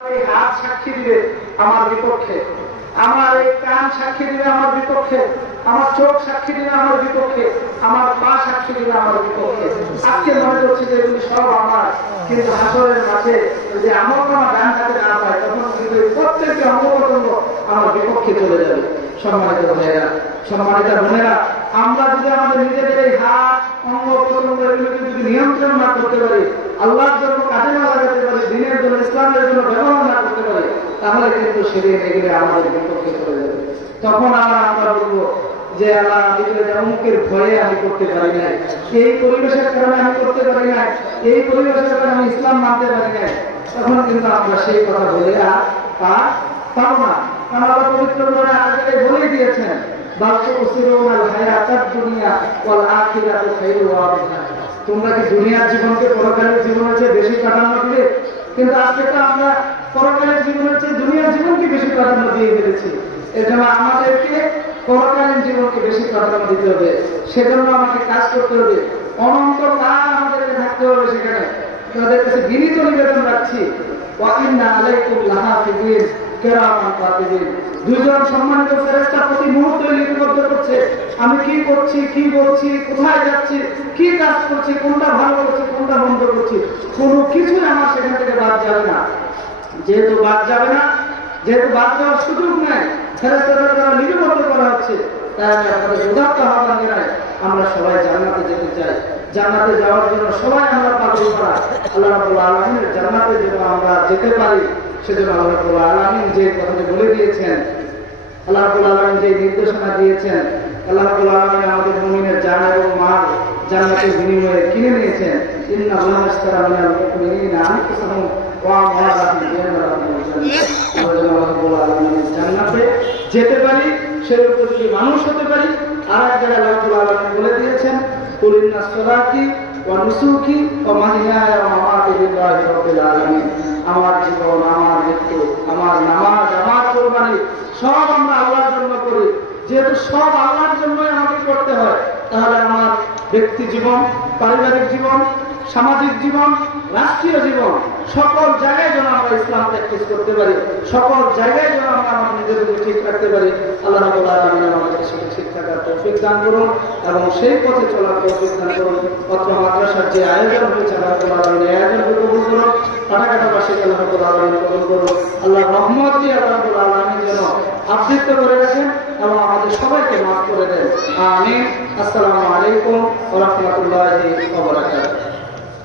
এই হাত সাক্ষী দিবে আমার বিপক্ষে, আমার এই কান সাক্ষী দিবে আমার বিপক্ষে, আমার চোখ সাক্ষী দিবে আমার বিপক্ষে, আমার পা সাক্ষী দিবে আমার বিপক্ষে। আজকে মনে করছে যে এগুলি সব আমার, কিন্তু হাসরের মাঝে যদি আমার কোনো ডান হাতে না পায় তখন কিন্তু প্রত্যেকটি অঙ্গপ্রত্যঙ্গ আমার বিপক্ষে চলে যাবে। সম্মানিত ভাইয়েরা, সম্মানিত বোনেরা, আমরা যদি আমাদের নিজেদের এই হাত অঙ্গপ্রত্যঙ্গ এগুলোকে যদি নিয়ন্ত্রণ না করতে পারি, আল্লাহর জন্য কাজে না লাগাতে পারি, দিনের জন্য ইসলামের জন্য ব্যবহার না করতে পারি, তাহলে কিন্তু সেদিন এগুলো আমাদের বিপক্ষে চলে যাবে। তখন আমরা বলবো যে আল্লাহ অমুকের ভয়ে আমি করতে পারি না, এই পরিবেশের কারণে আমি করতে পারি না, এই পরিবেশের কারণে আমি ইসলাম মানতে পারি না। তখন কিন্তু আমরা সেই কথা বলে আর পাবো না। কারণ আল্লাহ পবিত্র কোরআনে আগে বলে দিয়েছেন, তোমরা কি দুনিয়ার জীবনকে পরকালের জীবনের চেয়ে বেশি প্রাধান্য দিবে? কিন্তু আজকে তো আমরা পরকালের জীবনের চেয়ে দুনিয়ার জীবনকে বেশি প্রাধান্য দিয়ে ফেলেছি। এজন্য আমাদেরকে পরকালীন জীবনকে বেশি প্রাধান্য দিতে হবে। সেজন্য আমাকে কাজ করতে হবে, অনন্তকাল আমাদেরকে থাকতে হবে সেখানে। তাদের কাছে বিনীত নিবেদন রাখছি, দুইজন সম্মানিত ফেরেশতা প্রতি মুহূর্তে লিপিবদ্ধ করছে আমি কি করছি, কি বলছি, কোথায় যাচ্ছি, কি কাজ করছি, কোনটা ভালো করছি, কোনটা বন্ধ করছি, কোনো কিছুই আমার সেখান থেকে বাদ যাবে না। যেহেতু বাদ যাবে না, যেহেতু বাদ যাওয়ার সুযোগ নেই, ফেরেশতাদের দ্বারা লিপিবদ্ধ করা হচ্ছে, তাই আমি আপনাদের উদাত্ত আহ্বান জানাই, আমরা সবাই জান্নাতে যেতে চাই। জান্নাতে যাওয়ার জন্য সবাই আমরা পাগল করা। আল্লাহ রাব্বুল আলামিনের জান্নাতে যেন আমরা যেতে পারি, সেজন্য আল্লাহ রাব্বুল আলামিন যে কথাটি বলে দিয়েছেন, আল্লাহ রাব্বুল আলামিন যে নির্দেশনা দিয়েছেন, আল্লাহ রাব্বুল আলামিন আমাদের মুমিনের জান এবং মাল জান্নাতের বিনিময়ে কিনে নিয়েছেন। ইন্নাল্লাহা আশতারা মিনাল মুমিনিনা আনফুসাহুম ওয়া আমওয়ালাহুম বিআন্না লাহুমুল জান্নাহ। আমরা যেন আল্লাহ রাব্বুল আলামিনের জান্নাতে যেতে পারি, সেই উপযোগী মানুষ হতে পারি। আর এক জায়গায় আল্লাহ রাব্বুল আলামিন বলে দিয়েছেন, কুল ইন্না সলাতি ওয়া নুসুকি ওয়া মাহইয়ায়া ওয়া মামাতি লিল্লাহি রাব্বিল আলামিন। আমার জীবন, আমার মৃত্যু, আমার নামাজ, আমার কুরবানি সব আমরা আল্লাহর জন্য করি। যেহেতু সব আল্লাহর জন্যই আমাকে করতে হয়, তাহলে আমার ব্যক্তি জীবন, পারিবারিক জীবন, সামাজিক জীবন, রাষ্ট্রীয় জীবন, সকল জায়গায় যেন আমরা ইসলাম প্র্যাকটিস করতে পারি, সকল জায়গায় যেন আমরা আমাদের নিজেদেরকে ঠিক রাখতে পারি। আল্লাহ রাব্বুল আলামিন আমাদেরকে সেটা ঠিক থাকার তৌফিক দান করুন এবং সেই পথে চলার তৌফিক দান করুন। অত্র মাদ্রাসার যে আয়োজন হয়েছে আল্লাহ রাব্বুল আলামিন এই আয়োজনকে কবুল করুন। কাটাকাটাবাসীকে আল্লাহ রাব্বুল আলামিন কবুল করুন। আল্লাহ রহমত দিয়ে আল্লাহ রাব্বুল আলামিন যেন আবৃত্ত করে রাখেন এবং আমাদের সবাইকে মাফ করে দেন। আমিন। আসসালামু আলাইকুম ওয়া রাহমাতুল্লাহি ওয়া বারাকাতুহু।